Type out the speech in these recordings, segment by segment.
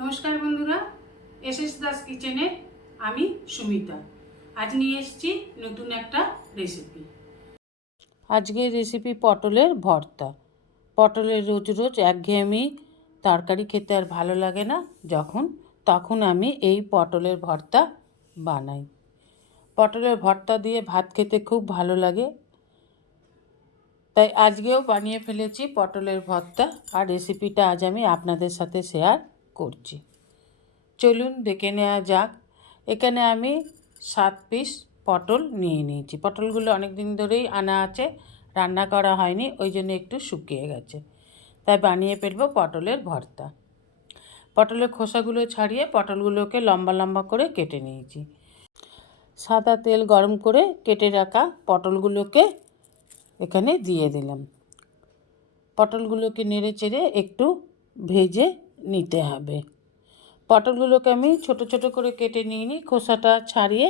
নমস্কার বন্ধুরা S S Das কিচেনে আমি সুমিতা। আজ নিয়ে এসেছি নতুন একটা রেসিপি আজকের রেসিপি পটলের ভর্তা। পটলের রোজ রোজ একঘেয়েমি তরকারি খেতে আর ভালো লাগে না যখন, তখন আমি এই পটলের ভর্তা বানাই। পটলের ভর্তা দিয়ে ভাত খেতে খুব ভালো লাগে। তাই আজকেও বানিয়ে ফেলেছি পটলের ভর্তা। আর রেসিপিটা আজ আমি আপনাদের সাথে শেয়ার করছি। চলুন দেখে নেওয়া যাক। এখানে আমি সাত পিস পটল নিয়ে নিয়েছি। পটলগুলো অনেক দিন ধরেই আনা আছে, রান্না করা হয়নি, ওই জন্য একটু শুকিয়ে গেছে। তাই বানিয়ে ফেলব পটলের ভর্তা। পটলের খোসাগুলো ছাড়িয়ে পটলগুলোকে লম্বা লম্বা করে কেটে নিয়েছি। সাদা তেল গরম করে কেটে রাখা পটলগুলোকে এখানে দিয়ে দিলাম। পটলগুলোকে নেড়ে চেড়ে একটু ভেজে নিতে হবে। পটলগুলোকে আমি ছোট ছোট করে কেটে নিয়ে নিই, খোসাটা ছাড়িয়ে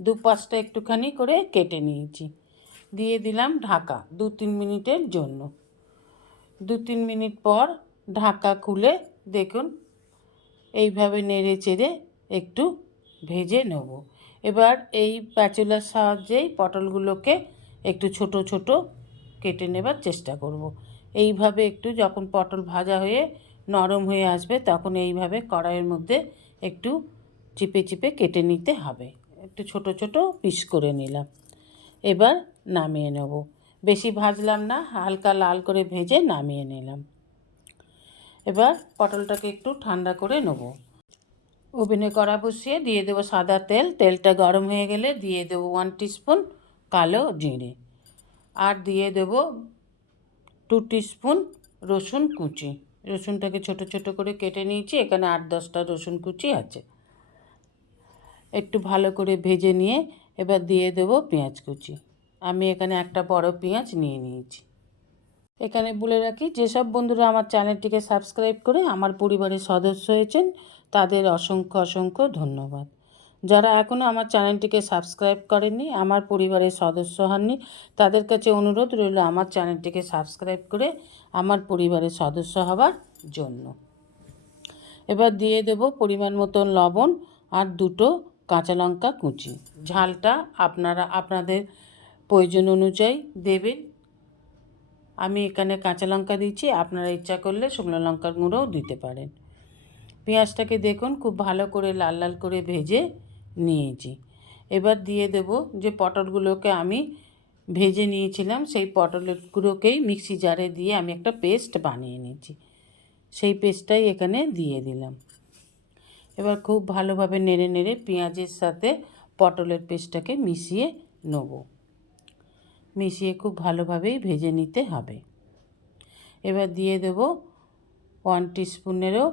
দু পাঁচটা একটুখানি করে কেটে নিয়েছি। দিয়ে দিলাম ঢাকা দু তিন মিনিটের জন্য। দু তিন মিনিট পর ঢাকা খুলে দেখুন, এইভাবে নেড়ে চেড়ে একটু ভেজে নেব। এবার এই প্যাচুলার সাহায্যেই পটলগুলোকে একটু ছোট ছোট কেটে নেবার চেষ্টা করব। এইভাবে একটু যখন পটল ভাজা হয়ে নরম হয়ে আসবে, তখন এইভাবে কড়াইয়ের মধ্যে একটু চিপে চিপে কেটে নিতে হবে। একটু ছোট ছোট পিস করে নিলাম। এবার নামিয়ে নেব। বেশি ভাজলাম না, হালকা লাল করে ভেজে নামিয়ে নিলাম। এবার পটলটাকে একটু ঠান্ডা করে নেব। ওভেনে কড়া বসিয়ে দিয়ে দেবো সাদা তেল। তেলটা গরম হয়ে গেলে দিয়ে দেবো ওয়ান টিস্পুন কালো জিরে। আর দিয়ে দেবো টু টিস্পুন রসুন কুচি। রসুনটাকে ছোট ছোট করে কেটে নিয়েছি। এখানে আট দশটা রসুন কুচি আছে। একটু ভালো করে ভেজে নিয়ে এবার দিয়ে দেবো পেঁয়াজ কুচি। আমি এখানে একটা বড় পেঁয়াজ নিয়ে নিয়েছি। এখানে বলে রাখি, যেসব বন্ধুরা আমার চ্যানেলটিকে সাবস্ক্রাইব করে আমার পরিবারের সদস্য হয়েছেন, তাদের অসংখ্য অসংখ্য ধন্যবাদ। যারা এখনও আমার চ্যানেলটিকে সাবস্ক্রাইব করেননি, আমার পরিবারের সদস্য হননি, তাদের কাছে অনুরোধ রইল আমার চ্যানেলটিকে সাবস্ক্রাইব করে আমার পরিবারের সদস্য হবার জন্য। এবার দিয়ে দেব পরিমাণ মতন লবণ আর দুটো কাঁচা লঙ্কা কুচি। ঝালটা আপনারা, আপনাদের প্রয়োজন অনুযায়ী দেবেন। আমি এখানে কাঁচা লঙ্কা দিচ্ছি, আপনারা ইচ্ছা করলে শুকনো লঙ্কার গুঁড়োও দিতে পারেন। পেঁয়াজটাকে দেখুন, খুব ভালো করে লাল লাল করে ভেজে নিয়েছি। এবার দিয়ে দেব যে পটলগুলোকে আমি ভেজে নিয়েছিলাম, সেই পটলগুলোকেই মিক্সি জারে দিয়ে আমি একটা পেস্ট বানিয়ে নিয়েছি। সেই পেস্টটাই এখানে দিয়ে দিলাম। এবার খুব ভালোভাবে নেড়ে নেড়ে পেঁয়াজের সাথে পটলের পেস্টটাকে মিশিয়ে নেব। মিশিয়ে খুব ভালোভাবেই ভেজে নিতে হবে। এবার দিয়ে দেব ওয়ান টিস্পুনেরও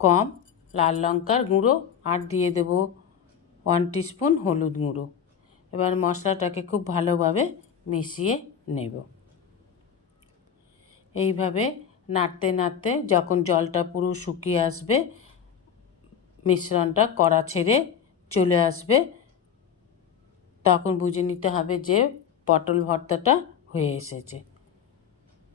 কম লাল লঙ্কার গুঁড়ো, আর দিয়ে দেব ওয়ান টিস্পুন হলুদ গুঁড়ো। এবার মশলাটাকে খুব ভালোভাবে মিশিয়ে নেব। এইভাবে নাড়তে নাড়তে যখন জলটা পুরো শুকিয়ে আসবে, মিশ্রণটা কড়া ছেড়ে চলে আসবে, তখন বুঝে নিতে হবে যে পটল ভর্তাটা হয়ে এসেছে।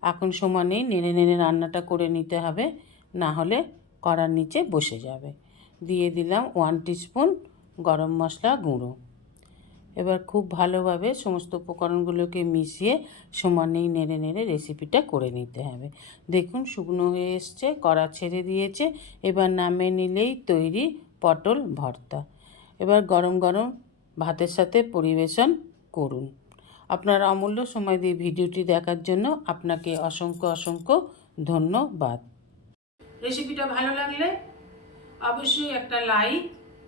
এখন সমানেই নেড়ে নেড়ে রান্নাটা করে নিতে হবে, না হলে কড়ার নিচে বসে যাবে। দিয়ে দিলাম ওয়ান টিস্পুন গরম মশলা, গুঁড়ো। এবার খুব ভালোভাবে সমস্ত উপকরণগুলোকে মিশিয়ে সমানেই নেড়ে নেড়ে রেসিপিটা করে নিতে হবে। দেখুন, শুকনো হয়ে এসছে, কড়া ছেড়ে দিয়েছে। এবার নামে নিলেই তৈরি পটল ভর্তা। এবার গরম গরম ভাতের সাথে পরিবেশন করুন। আপনার অমূল্য সময় দিয়ে ভিডিওটি দেখার জন্য আপনাকে অসংখ্য অসংখ্য ধন্যবাদ। রেসিপিটা ভালো লাগলে অবশ্যই একটা লাইক